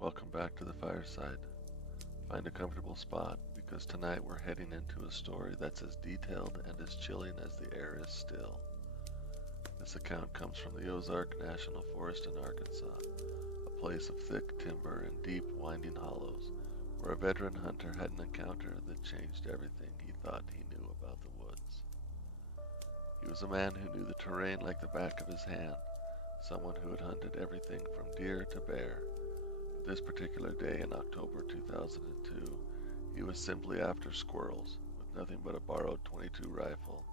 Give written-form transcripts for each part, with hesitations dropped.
Welcome back to the fireside. Find a comfortable spot because tonight we're heading into a story that's as detailed and as chilling as the air is still. This account comes from the Ozark National Forest in Arkansas, a place of thick timber and deep, winding hollows, where a veteran hunter had an encounter that changed everything he thought he knew about the woods. He was a man who knew the terrain like the back of his hand, someone who had hunted everything from deer to bear. This particular day in October 2002, he was simply after squirrels, with nothing but a borrowed .22 rifle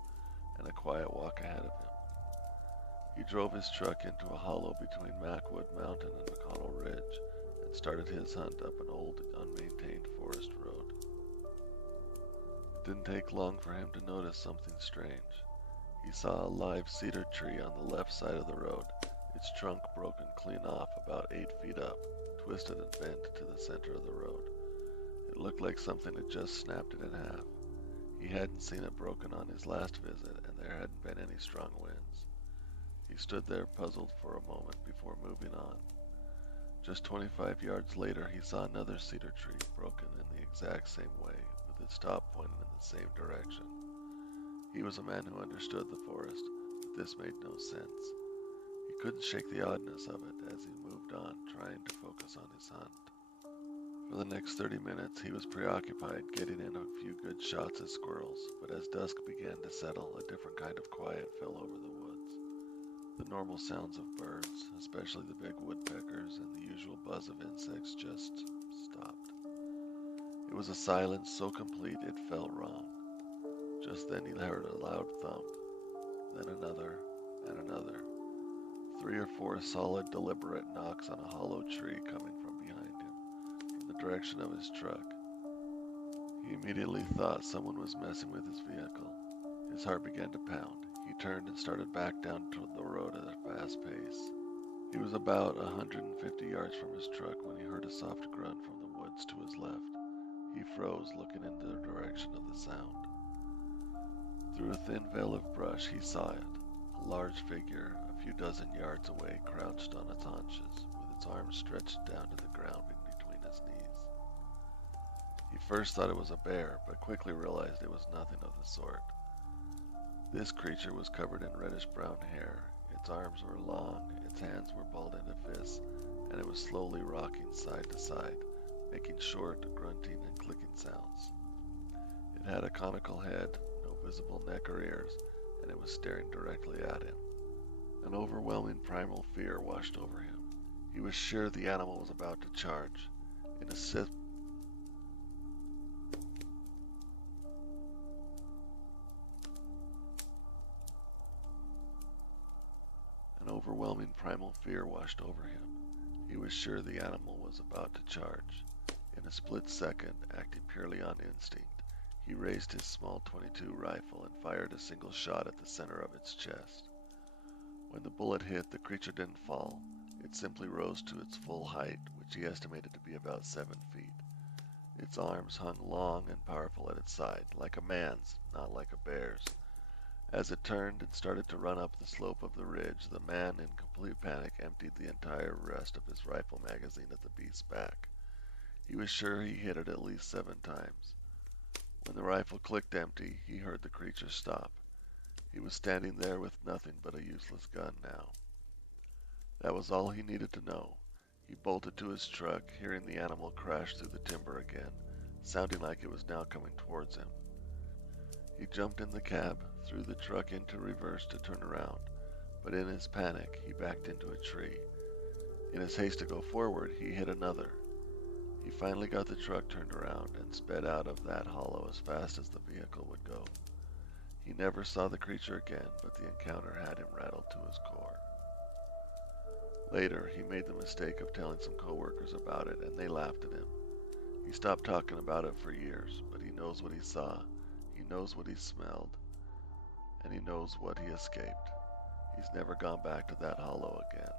and a quiet walk ahead of him. He drove his truck into a hollow between Mackwood Mountain and McConnell Ridge and started his hunt up an old, unmaintained forest road. It didn't take long for him to notice something strange. He saw a live cedar tree on the left side of the road, its trunk broken clean off about 8 feet up, twisted and bent to the center of the road. It looked like something had just snapped it in half. He hadn't seen it broken on his last visit, and there hadn't been any strong winds. He stood there puzzled for a moment before moving on. Just 25 yards later, he saw another cedar tree broken in the exact same way, with its top pointing in the same direction. He was a man who understood the forest, but this made no sense. He couldn't shake the oddness of it as he moved on, trying to focus on his hunt. For the next 30 minutes, he was preoccupied getting in a few good shots at squirrels, but as dusk began to settle, a different kind of quiet fell over the woods. The normal sounds of birds, especially the big woodpeckers, and the usual buzz of insects just stopped. It was a silence so complete it felt wrong. Just then he heard a loud thump, then another, and another. 3 or 4 solid, deliberate knocks on a hollow tree coming from behind him, from the direction of his truck. He immediately thought someone was messing with his vehicle. His heart began to pound. He turned and started back down toward the road at a fast pace. He was about 150 yards from his truck when he heard a soft grunt from the woods to his left. He froze, looking in the direction of the sound. Through a thin veil of brush, he saw it. A large figure, a few dozen yards away, crouched on its haunches, with its arms stretched down to the ground in between his knees. He first thought it was a bear, but quickly realized it was nothing of the sort. This creature was covered in reddish-brown hair. Its arms were long, its hands were balled into fists, and it was slowly rocking side to side, making short, grunting, and clicking sounds. It had a conical head, no visible neck or ears, and it was staring directly at him. An overwhelming primal fear washed over him. He was sure the animal was about to charge. In a sip, An overwhelming primal fear washed over him. He was sure the animal was about to charge. In a split second, acting purely on instinct, he raised his small .22 rifle and fired a single shot at the center of its chest. When the bullet hit, the creature didn't fall. It simply rose to its full height, which he estimated to be about 7 feet. Its arms hung long and powerful at its side, like a man's, not like a bear's. As it turned and started to run up the slope of the ridge, the man, in complete panic, emptied the entire rest of his rifle magazine at the beast's back. He was sure he hit it at least 7 times. When the rifle clicked empty, he heard the creature stop. He was standing there with nothing but a useless gun now. That was all he needed to know. He bolted to his truck, hearing the animal crash through the timber again, sounding like it was now coming towards him. He jumped in the cab, threw the truck into reverse to turn around, but in his panic, he backed into a tree. In his haste to go forward, he hit another. He finally got the truck turned around and sped out of that hollow as fast as the vehicle would go. He never saw the creature again, but the encounter had him rattled to his core. Later, he made the mistake of telling some coworkers about it, and they laughed at him. He stopped talking about it for years, but he knows what he saw, he knows what he smelled, and he knows what he escaped. He's never gone back to that hollow again.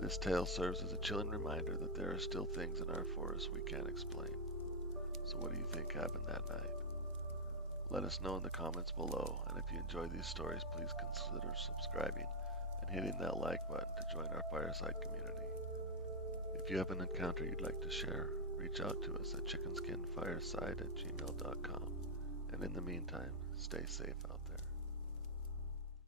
This tale serves as a chilling reminder that there are still things in our forests we can't explain. So what do you think happened that night? Let us know in the comments below, and if you enjoy these stories, please consider subscribing and hitting that like button to join our fireside community. If you have an encounter you'd like to share, reach out to us at chickenskinfireside@gmail.com. And in the meantime, stay safe out there.